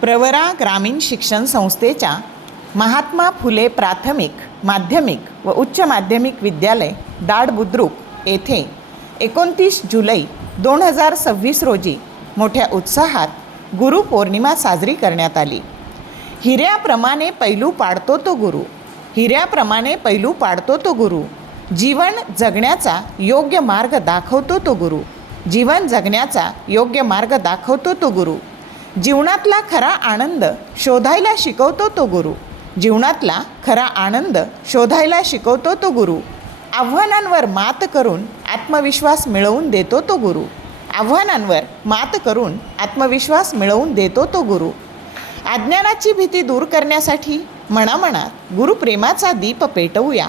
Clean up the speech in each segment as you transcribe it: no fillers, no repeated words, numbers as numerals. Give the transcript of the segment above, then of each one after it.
प्रवरा ग्रामीण शिक्षण संस्थेच्या महात्मा फुले प्राथमिक, माध्यमिक व उच्च माध्यमिक विद्यालय दाड बुद्रुक येथे 29 जुलै 2026 रोजी मोठ्या उत्साहात गुरुपौर्णिमा साजरी करण्यात आली. हिऱ्याप्रमाणे पैलू पाडतो तो गुरु, हिऱ्याप्रमाणे पैलू पाडतो तो गुरु, जीवन जगण्याचा योग्य मार्ग दाखवतो तो गुरु, जीवन जगण्याचा योग्य मार्ग दाखवतो तो गुरु, जीवनातला खरा आनंद शोधायला शिकवतो तो गुरु, जीवनातला खरा आनंद शोधायला शिकवतो तो गुरु, आव्हानांवर मात करून आत्मविश्वास मिळवून देतो तो गुरु, आव्हानांवर मात करून आत्मविश्वास मिळवून देतो तो गुरु, अज्ञानाची भीती दूर करण्यासाठी मनामनात गुरुप्रेमाचा दीप पेटवूया,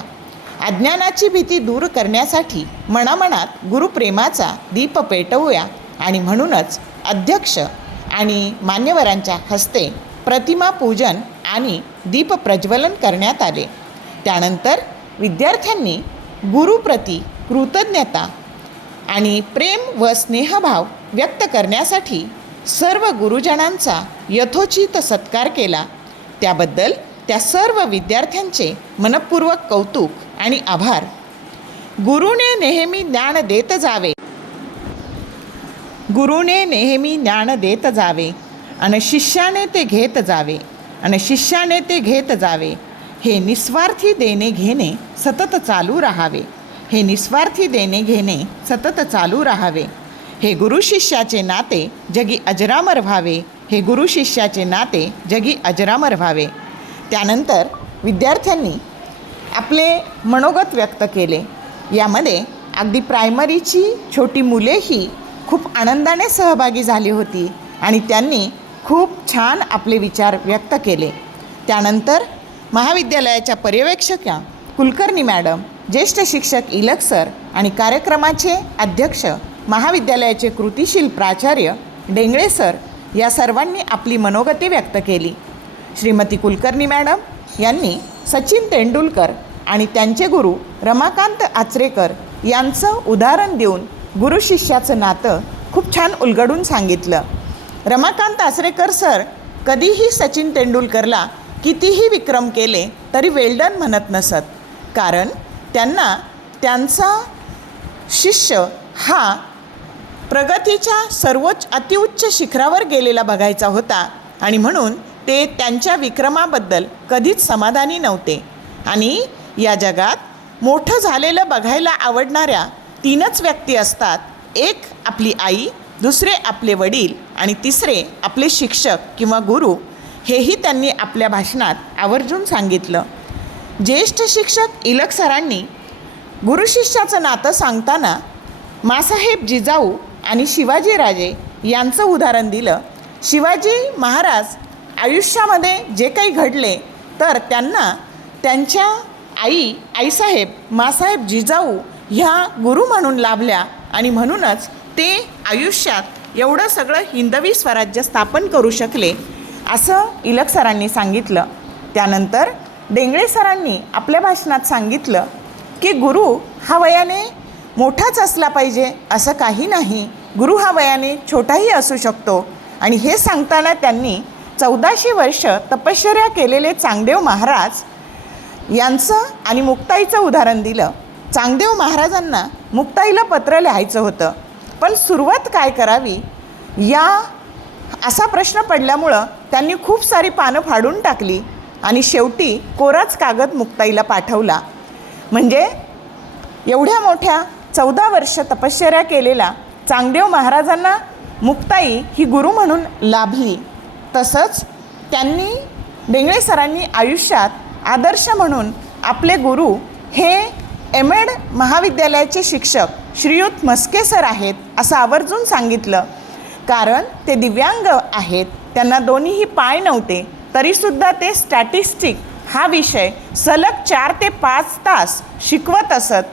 अज्ञानाची भीती दूर करण्यासाठी मनामनात गुरुप्रेमाचा दीप पेटवूया. आणि म्हणूनच अध्यक्ष आणि मान्यवरांच्या हस्ते प्रतिमा पूजन आणि दीप प्रज्वलन करण्यात आले. त्यानंतर विद्यार्थ्यांनी गुरुप्रती कृतज्ञता आणि प्रेम व स्नेहभाव व्यक्त करण्यासाठी सर्व गुरुजनांचा यथोचित सत्कार केला. त्याबद्दल त्या सर्व विद्यार्थ्यांचे मनपूर्वक कौतुक आणि आभार. गुरुने नेहमी ज्ञान देत जावे, गुरुने नेहमी ज्ञान देत जावे आणि शिष्याने ते घेत जावे, आणि शिष्याने ते घेत जावे. हे निस्वार्थी देणे घेणे सतत चालू राहावे, हे निस्वार्थी देणे घेणे सतत चालू राहावे. हे गुरु शिष्याचे नाते जगी अजरामर व्हावे, हे गुरु शिष्याचे नाते जगी अजरामर व्हावे. त्यानंतर विद्यार्थ्यांनी आपले मनोगत व्यक्त केले. यामध्ये अगदी प्रायमरीची छोटी मुलेही खूप आनंदाने सहभागी झाली होती आणि त्यांनी खूप छान आपले विचार व्यक्त केले. त्यानंतर महाविद्यालयाच्या पर्यवेक्षका कुलकर्णी मॅडम, ज्येष्ठ शिक्षक इलक सर आणि कार्यक्रमाचे अध्यक्ष महाविद्यालयाचे कृतिशील प्राचार्य डेंगळे सर या सर्वांनी आपली मनोगते व्यक्त केली. श्रीमती कुलकर्णी मॅडम यांनी सचिन तेंडुलकर आणि त्यांचे गुरु रमाकांत आचरेकर यांचं उदाहरण देऊन गुरु शिष्याचं नातं खूप छान उलगडून सांगितलं. रमाकांत आचरेकर सर कधीही सचिन तेंडुलकरला कितीही विक्रम केले तरी वेल्डन म्हणत नसत, कारण त्यांना त्यांचा शिष्य हा प्रगतीच्या सर्वोच्च अतिउच्च शिखरावर गेलेला बघायचा होता आणि म्हणून ते त्यांच्या विक्रमाबद्दल कधीच समाधानी नव्हते. आणि या जगात मोठं झालेलं बघायला आवडणाऱ्या 3च व्यक्ती असतात. एक आपली आई, दुसरे आपले वडील आणि तिसरे आपले शिक्षक किंवा गुरु. हेही त्यांनी आपल्या भाषणात आवर्जून सांगितलं. ज्येष्ठ शिक्षक इलक सरांनी गुरु शिष्याचं नातं सांगताना मासाहेब जिजाऊ आणि शिवाजीराजे यांचं उदाहरण दिलं. शिवाजी महाराज आयुष्यामध्ये जे काही घडले तर त्यांना त्यांच्या आईसाहेब मासाहेब जिजाऊ ह्या गुरु म्हणून लाभल्या आणि म्हणूनच ते आयुष्यात एवढं सगळं हिंदवी स्वराज्य स्थापन करू शकले असं इलक सरांनी सांगितलं. त्यानंतर डेंगळे सरांनी आपल्या भाषणात सांगितलं की गुरु हा वयाने मोठाच असला पाहिजे असं काही नाही, गुरु हा वयाने छोटाही असू शकतो. आणि हे सांगताना त्यांनी 1400 वर्ष तपश्चर्या केलेले चांगदेव महाराज यांचं आणि मुक्ताईचं उदाहरण दिलं. चांगदेव महाराजांना मुक्ताईला पत्र लिहायचं होतं, पण सुरुवात काय करावी या असा प्रश्न पडल्यामुळं त्यांनी खूप सारी पानं फाडून टाकली आणि शेवटी कोराच कागद मुक्ताईला पाठवला. म्हणजे एवढ्या मोठ्या 14 वर्ष तपश्चर्या केलेला चांगदेव महाराजांना मुक्ताई ही गुरु म्हणून लाभली. तसंच त्यांनी डेंगळे सरांनी आयुष्यात आदर्श म्हणून आपले गुरु हे एम.एड. महाविद्यालयाचे शिक्षक श्रीयुत मस्के सर आहेत असं आवर्जून सांगितलं. कारण ते दिव्यांग आहेत, त्यांना दोन्हीही पाय नव्हते, तरीसुद्धा ते स्टॅटिस्टिक हा विषय सलग 4 ते 5 तास शिकवत असत.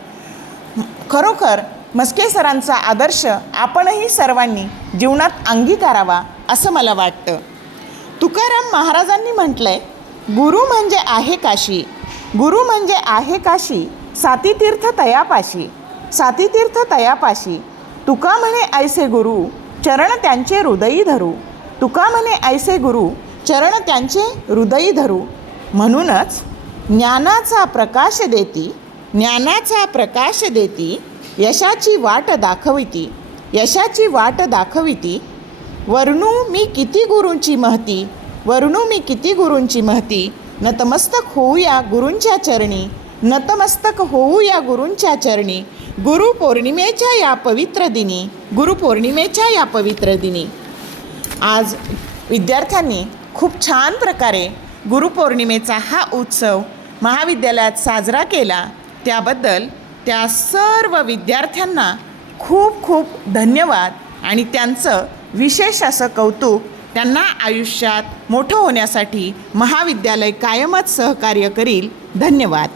खरोखर मस्के सरांचा आदर्श आपणही सर्वांनी जीवनात अंगीकारावा असं मला वाटतं. तुकाराम महाराजांनी म्हटलंय, गुरु म्हणजे आहे काशी, गुरु म्हणजे आहे काशी, सातीतीर्थ तयापाशी, सातीतीर्थ तयापाशी. तुका म्हणे ऐसे गुरु, चरण त्यांचे हृदयी धरू, तुका म्हणे ऐसे गुरु, चरण त्यांचे हृदयी धरू. म्हणूनच ज्ञानाचा प्रकाश देती, ज्ञानाचा प्रकाश देती, यशाची वाट दाखविती, यशाची वाट दाखविती. वर्णू मी किती गुरूंची महती, वर्णू मी किती गुरूंची महती. नतमस्तक होऊया गुरूंच्या चरणी, नतमस्तक होऊया गुरूंच्या चरणी. गुरुपौर्णिमेच्या या पवित्र दिनी, गुरुपौर्णिमेच्या या पवित्र दिनी. आज विद्यार्थ्यांनी खूप छान प्रकारे गुरुपौर्णिमेचा हा उत्सव महाविद्यालयात साजरा केला. त्याबद्दल त्या सर्व विद्यार्थ्यांना खूप खूप धन्यवाद आणि त्यांचं विशेष असं कौतुक. त्यांना आयुष्यात मोठं होण्यासाठी महाविद्यालय कायमच सहकार्य करील. धन्यवाद.